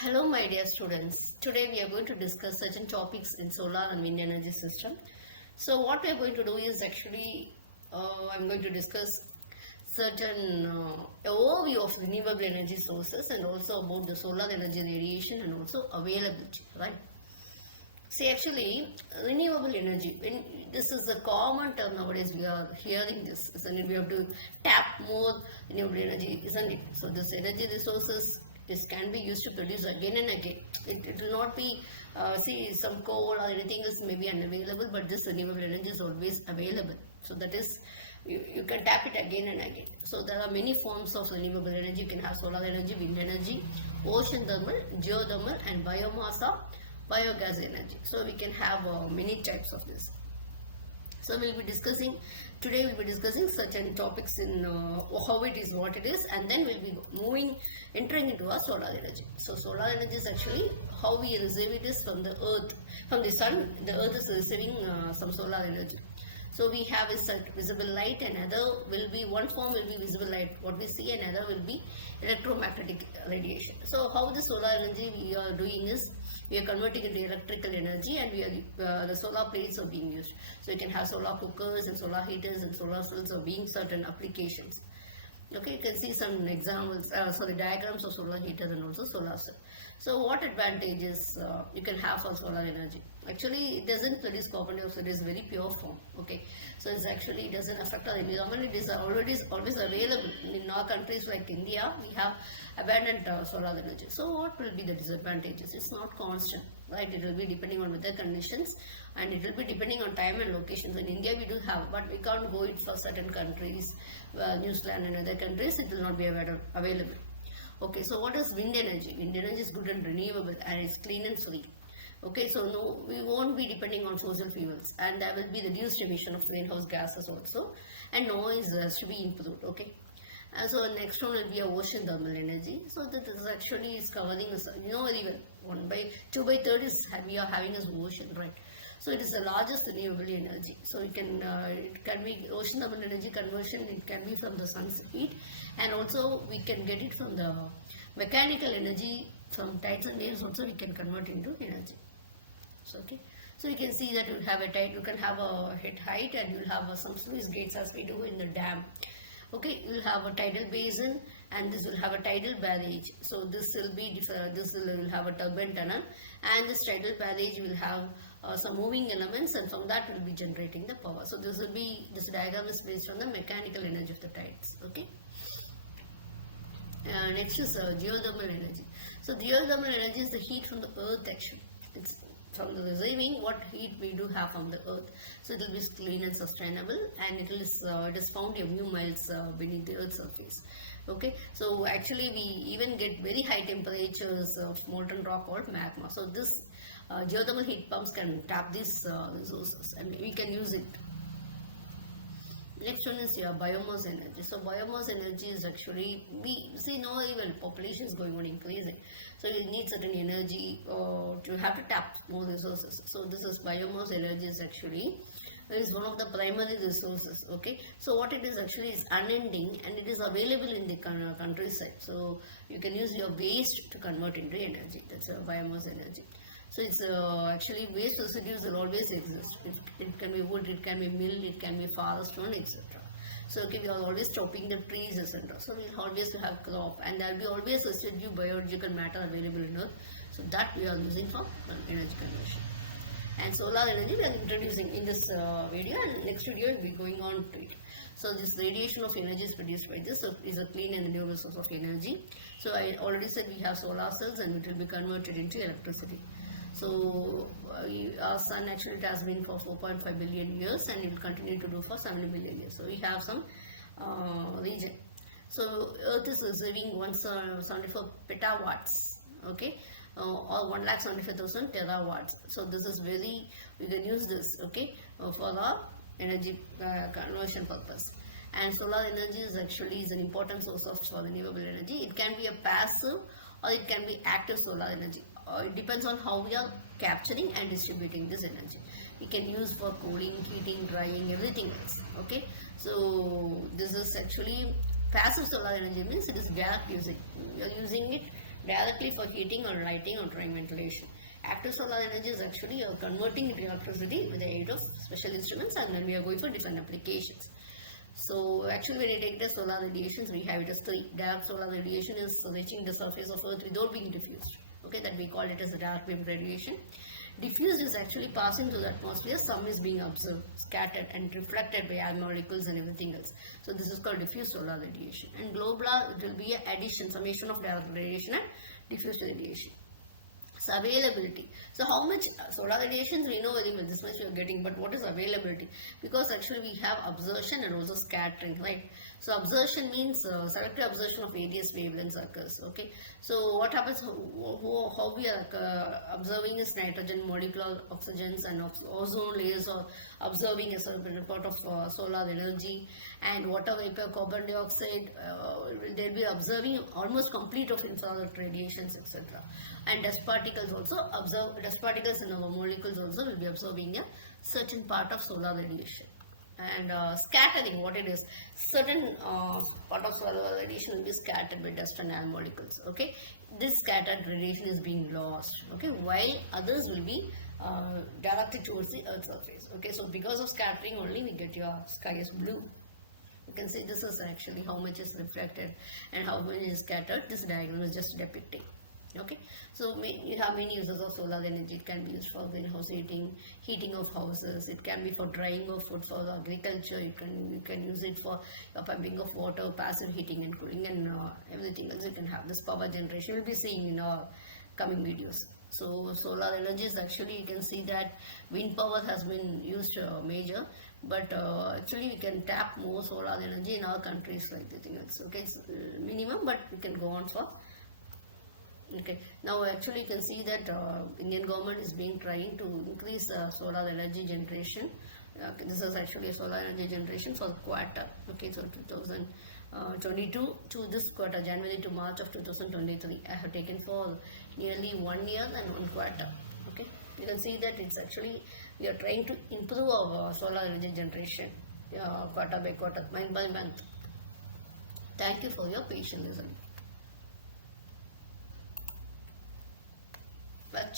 Hello my dear students. Today we are going to discuss certain topics in solar and wind energy system. So what we are going to do is actually I'm going to discuss certain overview of renewable energy sources and also about the solar energy radiation and also availability, right? See, actually, renewable energy, when this is a common term nowadays, we are hearing this, isn't it? We have to tap more renewable energy, isn't it? So, this energy resources can be used to produce again and again. It will not be, see, some coal or anything else may be unavailable, but this renewable energy is always available. So, that is, you can tap it again and again. So, there are many forms of renewable energy. You can have solar energy, wind energy, ocean thermal, geothermal, and biomass or biogas energy. So we can have many types of this. So today we'll be discussing certain topics in how it is, what it is, and then we'll be entering into our solar energy. So solar energy is actually how we receive it is from the earth, from the sun. The earth is receiving some solar energy. So we have is visible light, another will be, one form will be visible light, what we see, another will be electromagnetic radiation. So how the solar energy we are doing is, we are converting into electrical energy, and the solar plates are being used. So you can have solar cookers and solar heaters and solar cells are being certain applications. Okay, you can see some examples, diagrams of solar heaters and also solar cell. So what advantages you can have for solar energy? Actually, it doesn't produce carbon dioxide, it is very pure form. Okay, so it doesn't affect our environment. It is always available in our countries like India. We have abundant solar energy. So what will be the disadvantages? It's not constant, right? It will be depending on weather conditions, and it will be depending on time and locations. In India we do have, but we can't go it for certain countries, New Zealand and other countries. It will not be available. Okay, so what is wind energy? Wind energy is good and renewable, and it's clean and free. Okay, so no, we won't be depending on fossil fuels, and there will be reduced emission of greenhouse gases also, and noise has to be improved. Okay. So next one will be a ocean thermal energy. So that is actually is covering, very well. 2/3 is we are having as ocean, right? So it is the largest renewable energy. So it can be ocean thermal energy conversion. It can be from the sun's heat, and also we can get it from the mechanical energy from tides and waves. Also we can convert into energy. So okay. So you can see that you have a tide. You can have a head height, and you'll have some sluice gates as we do in the dam. Okay, you will have a tidal basin, and this will have a tidal barrage. So this will have a turbine tunnel, and this tidal barrage will have some moving elements, and from that will be generating the power. So this diagram is based on the mechanical energy of the tides. Okay. Next is geothermal energy. So geothermal energy is the heat from the earth actually. It's from the receiving what heat we do have from the earth. So it will be clean and sustainable, and it is found a few miles beneath the earth's surface. Okay, so actually we even get very high temperatures of molten rock called magma. So this geothermal heat pumps can tap these resources, and we can use it. Next one is biomass energy. So biomass energy is actually, we see now even population is going on increasing. So you need certain energy to have to tap more resources. So this is biomass energy is one of the primary resources. Okay, so what it is actually is unending, and it is available in the countryside. So you can use your waste to convert into energy. That's biomass energy. So it's actually waste residues will always exist. It can be wood, it can be mill, it can be forest one, etc. So okay, we are always chopping the trees, etc. So we'll always have crop, and there will be always residue biological matter available in earth. So that we are using for energy conversion. And solar energy we are introducing in this video, and next video will be going on to it. So this radiation of energy is produced by this, so is a clean and renewable source of energy. So I already said we have solar cells, and it will be converted into electricity. So our sun actually it has been for 4.5 billion years, and it will continue to do for 70 billion years. So we have some region. So Earth is receiving 174 petawatts, okay, or 1,75,000 terawatts. So this is we can use this, okay, for our energy conversion purpose. And solar energy is an important source of renewable energy. It can be a passive or it can be active solar energy. It depends on how we are capturing and distributing this energy. We can use for cooling, heating, drying, everything else. Okay, so this is actually passive solar energy, means it is direct using. You are using it directly for heating or lighting or drawing ventilation. Active solar energy is actually you're converting into electricity with the aid of special instruments, and then we are going for different applications. So actually when you take the solar radiations, we have it as three. Direct solar radiation is reaching the surface of Earth without being diffused. Okay, that we call it as the direct beam radiation. Diffused is actually passing through the atmosphere, some is being observed, scattered and reflected by air molecules and everything else. So this is called diffuse solar radiation. And globular, it will be an addition, summation of direct radiation and diffused radiation. So availability. So how much solar radiations we know very much, this much we are getting, but what is availability? Because actually we have absorption and also scattering, right? So absorption means selective absorption of various wavelengths occurs. Okay. So what happens? How we are observing is nitrogen, molecular oxygens, and ozone layers are observing as a part of solar energy, and water vapor, carbon dioxide. They'll be observing almost complete of infrared radiations, etc. And dust particles also observe. Dust particles in our molecules also will be absorbing a certain part of solar radiation. And scattering, what it is, certain part of solar radiation will be scattered by dust and air molecules. Okay, this scattered radiation is being lost. Okay, while others will be directed towards the Earth's surface. Okay, so because of scattering only we get your sky is blue. You can see this is actually how much is reflected and how much is scattered. This diagram is just depicting. Okay, so you have many uses of solar energy. It can be used for greenhouse heating of houses. It can be for drying of food for agriculture. You can use it for pumping of water, passive heating and cooling, and everything else. You can have this power generation. We'll be seeing in our coming videos. So solar energy is actually, you can see that wind power has been used major, but actually we can tap more solar energy in our countries like anything else. Okay, it's minimum, but we can go on for. Okay, now actually you can see that Indian government is trying to increase solar energy generation. This is actually a solar energy generation for quarter. Okay, so 2022 to this quarter, January to March of 2023, I have taken for nearly 1 year and 1 quarter. Okay, you can see that it's actually, we are trying to improve our solar energy generation quarter by quarter, month by month. Thank you for your patient listening. But